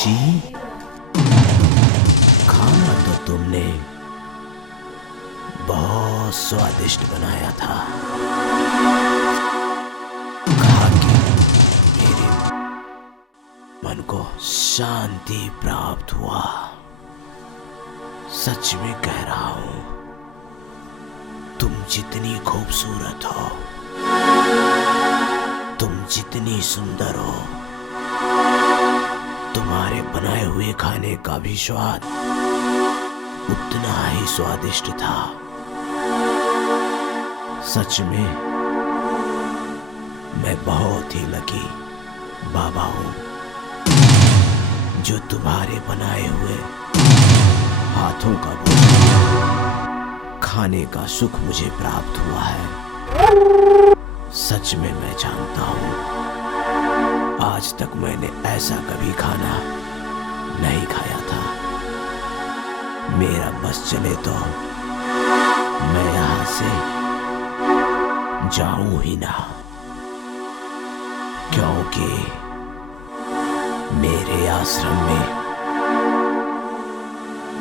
बच्ची, खाना तो तुमने बहुत स्वादिष्ट बनाया था। खा के मेरे मन को शांति प्राप्त हुआ। सच में कह रहा हूं, तुम जितनी खूबसूरत हो, तुम जितनी सुंदर हो, तुम्हारे बनाए हुए खाने का भी स्वाद उतना ही स्वादिष्ट था। सच में मैं बहुत ही लकी बाबा हूं, जो तुम्हारे बनाए हुए हाथों का भोजन खाने का सुख मुझे प्राप्त हुआ है। सच में मैं जानता हूं, आज तक मैंने ऐसा कभी खाना नहीं खाया था। मेरा बस चले तो मैं यहां से जाऊं ही ना, क्योंकि मेरे आश्रम में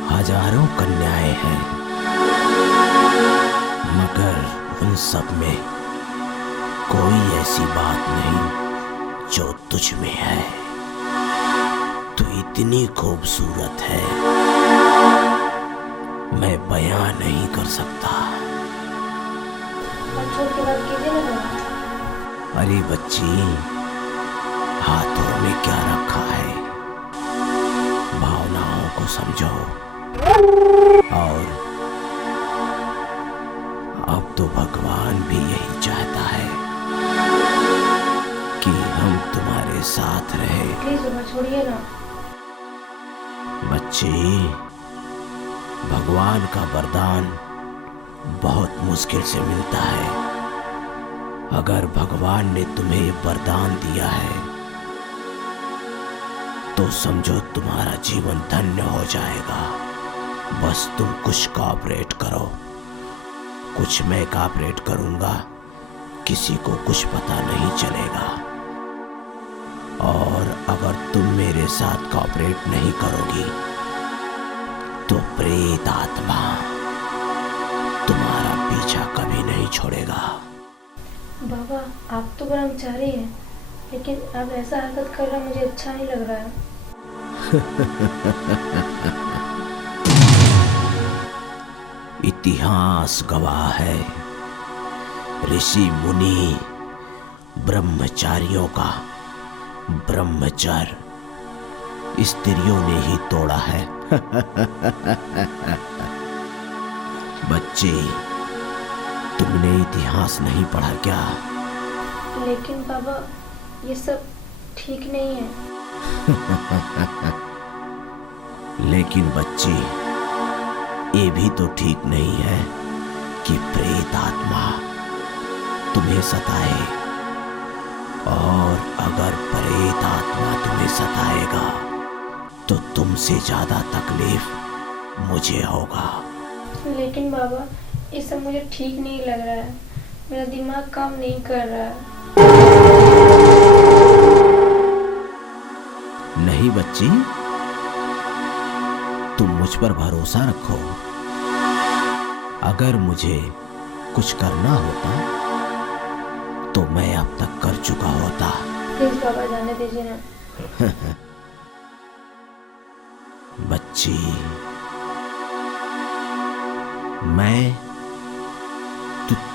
हजारों कन्याएं हैं, मगर उन सब में कोई ऐसी बात नहीं जो तुझ में है। तू इतनी खूबसूरत है, मैं बयां नहीं कर सकता। अरे बच्ची, हाथों में क्या रखा है, भावनाओं को समझो। और अब तो भगवान भी यही चाहता है कि हम तुम्हारे साथ रहे। प्लीज छोड़िए ना। बच्ची, भगवान का वरदान बहुत मुश्किल से मिलता है। अगर भगवान ने तुम्हें वरदान दिया है तो समझो तुम्हारा जीवन धन्य हो जाएगा। बस तुम कुछ कॉपरेट करो, कुछ मैं कॉपरेट करूंगा, किसी को कुछ पता नहीं चलेगा। और अगर तुम मेरे साथ कॉपरेट नहीं करोगी तो प्रेत आत्मा तुम्हारा पीछा कभी नहीं छोड़ेगा। बाबा, आप तो ब्रह्मचारी हैं, लेकिन अब ऐसा हरकत करना मुझे अच्छा नहीं लग रहा है। इतिहास गवाह है, ऋषि मुनि ब्रह्मचारियों का ब्रह्मचर्य स्त्रियों ने ही तोड़ा है। बच्चे, तुमने इतिहास नहीं पढ़ा क्या? लेकिन बाबा, ये सब ठीक नहीं है। लेकिन बच्ची, ये भी तो ठीक नहीं है कि प्रेत आत्मा तुम्हें सताए। और अगर प्रेत आत्मा तुम्हें सताएगा तो तुमसे ज्यादा तकलीफ मुझे होगा। लेकिन बाबा, ये सब मुझे ठीक नहीं लग रहा है। मेरा दिमाग काम नहीं कर रहा है। नहीं बच्ची, तुम मुझ पर भरोसा रखो। अगर मुझे कुछ करना होता तो मैं अब तक कर चुका होता। प्लीज बाबा, जाने दीजिए ना। बच्ची, मैं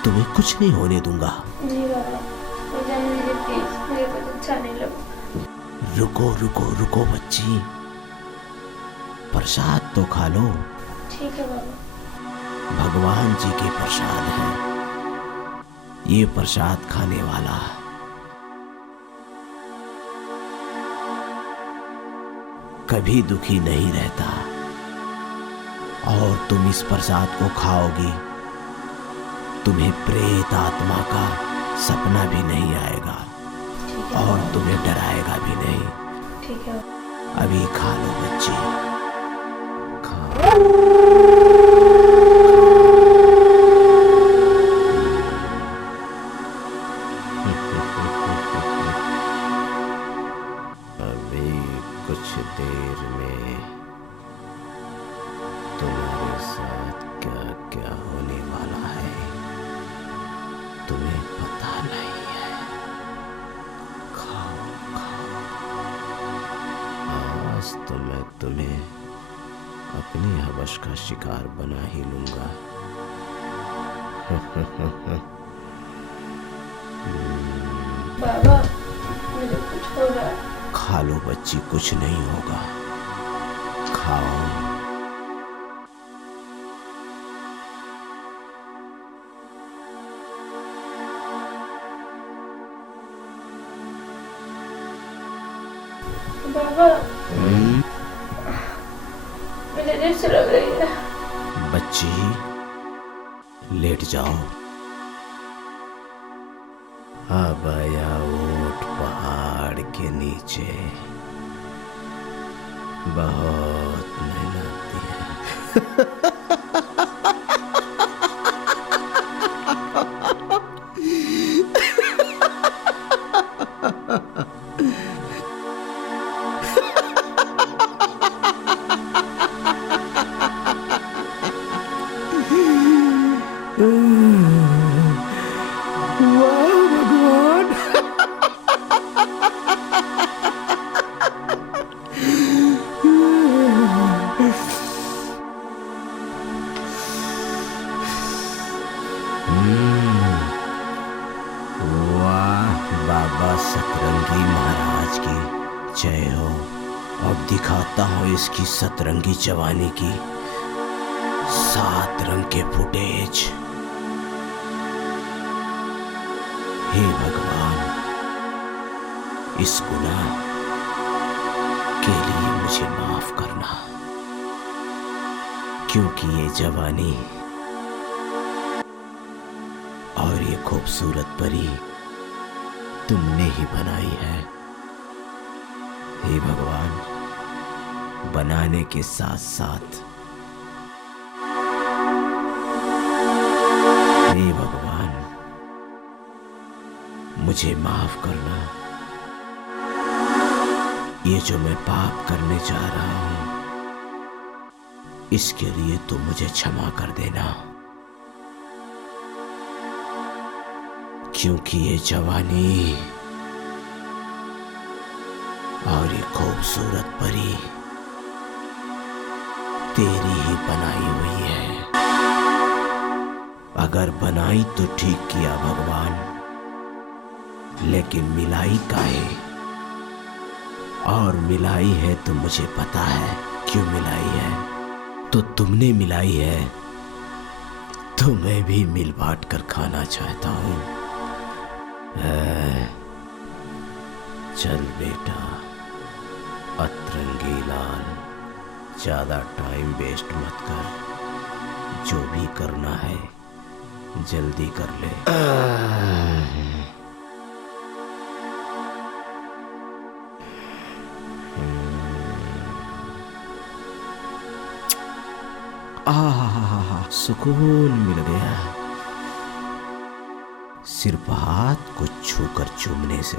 तुम्हें कुछ नहीं होने दूंगा। जी बाबा, मुझे जाने दीजिए प्लीज, मुझे कुछ अच्छा नहीं लगा। रुको रुको रुको बच्ची, प्रसाद तो खा लो। ठीक है बाबा। भगवान जी के प्रसाद है, ये प्रसाद खाने वाला कभी दुखी नहीं रहता। और तुम इस प्रसाद को खाओगी, तुम्हें प्रेत आत्मा का सपना भी नहीं आएगा और तुम्हें डराएगा भी नहीं। ठीक है। अभी खा लो बच्ची, खाओ। अभी कि कुछ देर में तुम्हारे साथ क्या क्या होने वाला है तुम्हें पता नहीं है। खाओ खाओ, आज तो मैं तुम्हें अपने हवस का शिकार बना ही लूंगा। बाबा मुझे कुछ हो रहा है। खा लो बच्ची, कुछ नहीं होगा, खाओ। बाबा मुझे अजीब सी लग रही है। बच्ची लेट जाओ। अब आया ऊंट पहाड़ के नीचे, बहुत मेहनती है। वाह भगवान, वाह बाबा सतरंगी महाराज की जय हो। अब दिखाता हूँ इसकी सतरंगी जवानी की 7 रंग के फुटेज। हे भगवान, इस गुनाह के लिए मुझे माफ करना, क्योंकि ये जवानी और ये खूबसूरत परी तुमने ही बनाई है। हे भगवान, बनाने के साथ साथ हे भगवान मुझे माफ करना। ये जो मैं पाप करने जा रहा हूं, इसके लिए तुम मुझे क्षमा कर देना, क्योंकि ये जवानी और ये खूबसूरत परी तेरी ही बनाई हुई है। अगर बनाई तो ठीक किया भगवान, लेकिन मिलाई काहे? और मिलाई है तो मुझे पता है क्यों मिलाई है। तो तुमने मिलाई है तो मैं भी मिल बांट कर खाना चाहता हूँ। चल बेटा अतरंगी लाल, ज्यादा टाइम वेस्ट मत कर, जो भी करना है जल्दी कर ले। सुकून मिल गया सिर्फ हाथ को छूकर चूमने से।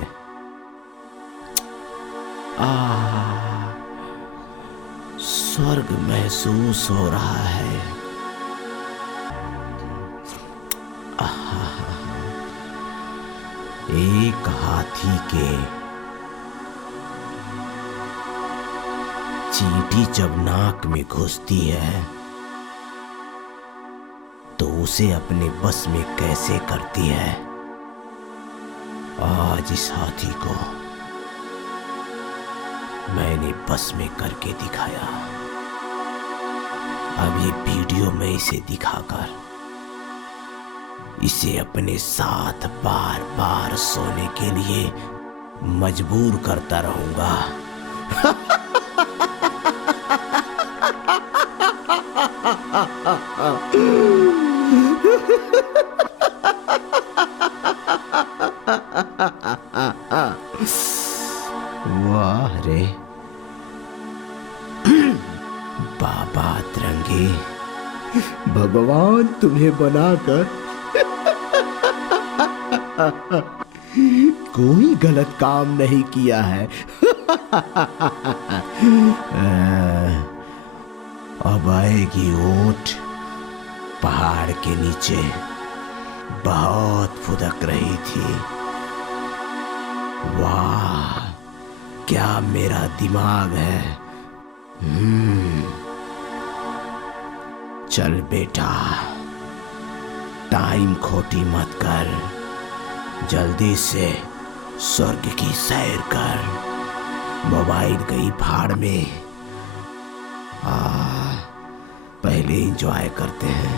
स्वर्ग महसूस हो रहा है। एक हाथी के चींटी जब नाक में घुसती है तो उसे अपने बस में कैसे करती है। आज इस हाथी को मैंने बस में करके दिखाया। अब ये वीडियो में इसे दिखाकर इसे अपने साथ बार बार सोने के लिए मजबूर करता रहूंगा। वाह रे बाबा अतरंगी, भगवान तुम्हें बनाकर कोई गलत काम नहीं किया है। अब आएगी ऊंट पहाड़ के नीचे बहुत फुदक रही थी। वाह, क्या मेरा दिमाग है। चल बेटा, टाइम खोटी मत कर, जल्दी से स्वर्ग की सैर कर। मोबाइल गई भाड़ में, पहले एंजॉय करते हैं।